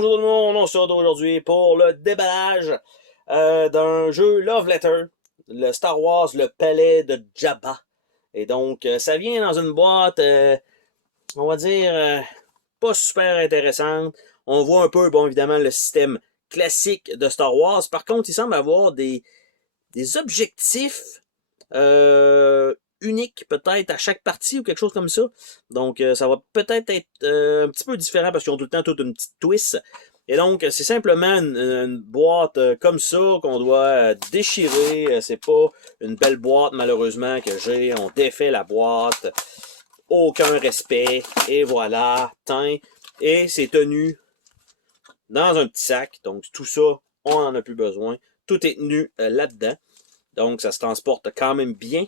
Bonjour tout le monde, on se retrouve aujourd'hui pour le déballage d'un jeu Love Letter, le Star Wars, le palais de Jabba. Et donc, ça vient dans une boîte, on va dire, pas super intéressante. On voit un peu, bon, évidemment, le système classique de Star Wars. Par contre, il semble avoir des objectifs uniques, peut-être, à chaque partie ou quelque chose comme ça. Donc, ça va peut-être être, un petit peu différent parce qu'ils ont tout le temps toute une petite twist. Et donc, c'est simplement une boîte comme ça qu'on doit déchirer. C'est pas une belle boîte, malheureusement, que j'ai. On défait la boîte. Aucun respect. Et voilà, teint. Et c'est tenu dans un petit sac. Donc, tout ça, on n'en a plus besoin. Tout est tenu là-dedans. Donc, ça se transporte quand même bien.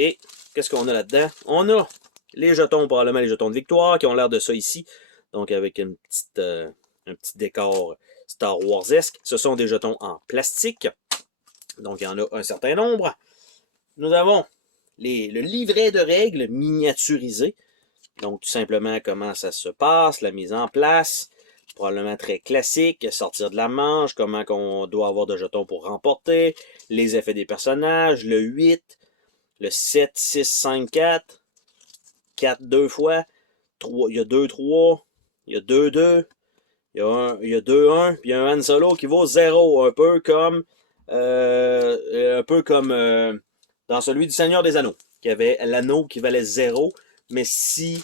Et qu'est-ce qu'on a là-dedans? On a les jetons, probablement les jetons de victoire, qui ont l'air de ça ici. Donc, avec un petit décor Star Wars-esque. Ce sont des jetons en plastique. Donc, il y en a un certain nombre. Nous avons le livret de règles miniaturisé. Donc, tout simplement, comment ça se passe, la mise en place. Probablement très classique, sortir de la manche, comment on doit avoir de jetons pour remporter, les effets des personnages, le 8, le 7, 6, 5, 4, 4 deux fois, 3, il y a 2, 3, il y a 2, 2, il y a 2, 1, puis il y a un Han Solo qui vaut 0, un peu comme dans celui du Seigneur des Anneaux, qui avait l'anneau qui valait 0, mais si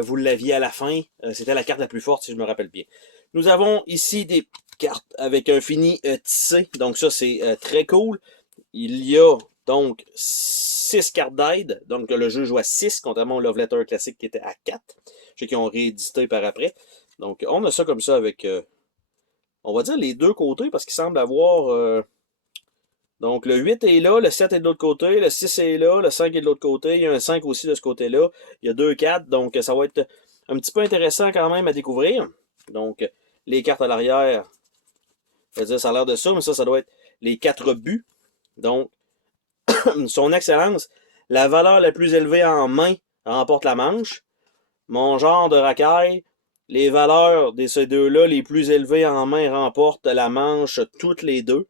vous l'aviez à la fin, c'était la carte la plus forte, si je me rappelle bien. Nous avons ici des cartes avec un fini tissé, donc ça c'est très cool. Il y a donc 6 cartes d'aide, donc le jeu joue à 6, contrairement au Love Letter classique qui était à 4. Je sais qu'ils ont réédité par après. Donc on a ça comme ça avec, on va dire les deux côtés, parce qu'il semble avoir... donc, le 8 est là, le 7 est de l'autre côté, le 6 est là, le 5 est de l'autre côté, il y a un 5 aussi de ce côté-là, il y a 2 4, donc ça va être un petit peu intéressant quand même à découvrir. Donc, les cartes à l'arrière, je veux dire, ça a l'air de ça, mais ça doit être les 4 buts. Donc, son excellence, la valeur la plus élevée en main remporte la manche. Mon genre de racaille, les valeurs de ces deux-là, les plus élevées en main remportent la manche toutes les deux.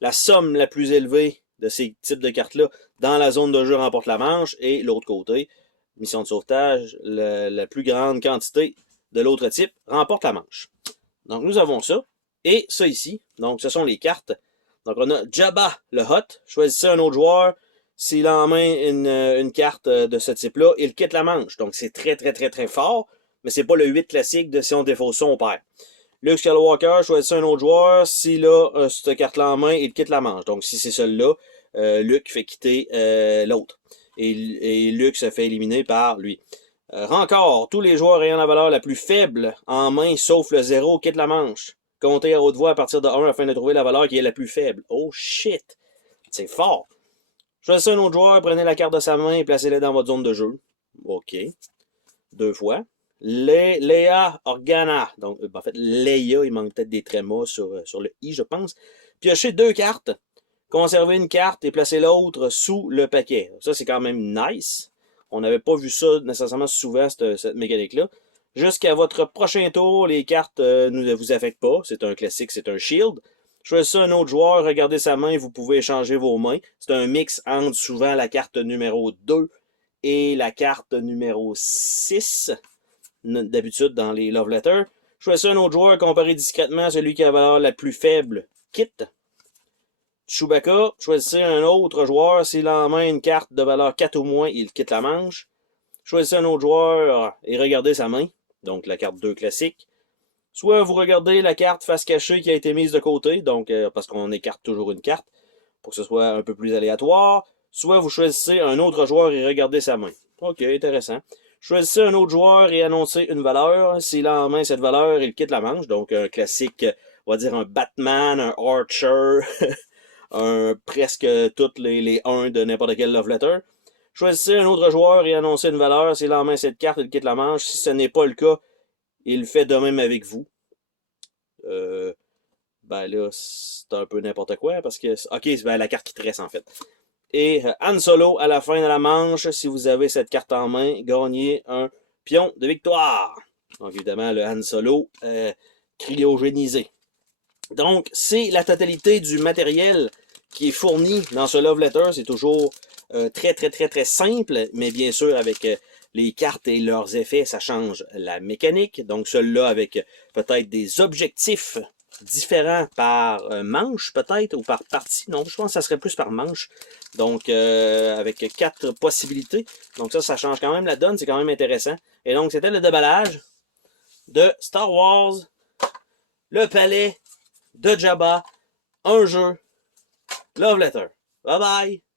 La somme la plus élevée de ces types de cartes-là dans la zone de jeu remporte la manche. Et l'autre côté, mission de sauvetage, la plus grande quantité de l'autre type remporte la manche. Donc nous avons ça. Et ça ici, donc ce sont les cartes. Donc on a Jabba le Hutt. Choisissez un autre joueur. S'il a en main une carte de ce type-là, il quitte la manche. Donc c'est très très très très fort. Mais c'est pas le 8 classique de si on défausse ça, on perd. Luke Skywalker, choisissez un autre joueur. S'il a cette carte-là en main, il quitte la manche. Donc, si c'est celui-là, Luke fait quitter l'autre. Et Luke se fait éliminer par lui. Rancor, tous les joueurs ayant la valeur la plus faible en main, sauf le 0, quittent la manche. Comptez à haute voix à partir de 1 afin de trouver la valeur qui est la plus faible. Oh shit! C'est fort! Choisissez un autre joueur, prenez la carte de sa main et placez-la dans votre zone de jeu. OK. 2 fois. Leia Organa. Donc, en fait, Leia, il manque peut-être des trémas sur le I, je pense. Piochez 2 cartes. Conservez une carte et placez l'autre sous le paquet. Ça, c'est quand même nice. On n'avait pas vu ça nécessairement souvent, cette mécanique-là. Jusqu'à votre prochain tour, les cartes ne vous affectent pas. C'est un classique, c'est un shield. Choisissez un autre joueur, regardez sa main, vous pouvez échanger vos mains. C'est un mix entre souvent la carte numéro 2 et la carte numéro 6. D'habitude dans les Love Letters. Choisissez un autre joueur, comparez discrètement à celui qui a la valeur la plus faible. Quitte. Chewbacca, choisissez un autre joueur. S'il a en main une carte de valeur 4 ou moins, il quitte la manche. Choisissez un autre joueur et regardez sa main. Donc la carte 2 classique. Soit vous regardez la carte face cachée qui a été mise de côté, donc parce qu'on écarte toujours une carte, pour que ce soit un peu plus aléatoire. Soit vous choisissez un autre joueur et regardez sa main. Ok, intéressant. Choisissez un autre joueur et annoncez une valeur. S'il a en main cette valeur, il quitte la manche. Donc un classique, on va dire un Batman, un Archer, presque toutes les 1 de n'importe quel Love Letter. Choisissez un autre joueur et annoncez une valeur. S'il a en main cette carte, il quitte la manche. Si ce n'est pas le cas, il fait de même avec vous. Ben là, c'est un peu n'importe quoi parce que... Ok, c'est la carte qui te reste en fait. Et Han Solo, à la fin de la manche, si vous avez cette carte en main, gagnez un pion de victoire. Donc, évidemment, le Han Solo cryogénisé. Donc, c'est la totalité du matériel qui est fourni dans ce Love Letter. C'est toujours très simple, mais bien sûr, avec les cartes et leurs effets, ça change la mécanique. Donc, celui-là avec peut-être des objectifs différents par manche, peut-être, ou par partie. Non, je pense que ça serait plus par manche. Donc, avec 4 possibilités. Donc, ça change quand même la donne. C'est quand même intéressant. Et donc, c'était le déballage de Star Wars, le palais de Jabba, un jeu, Love Letter. Bye bye!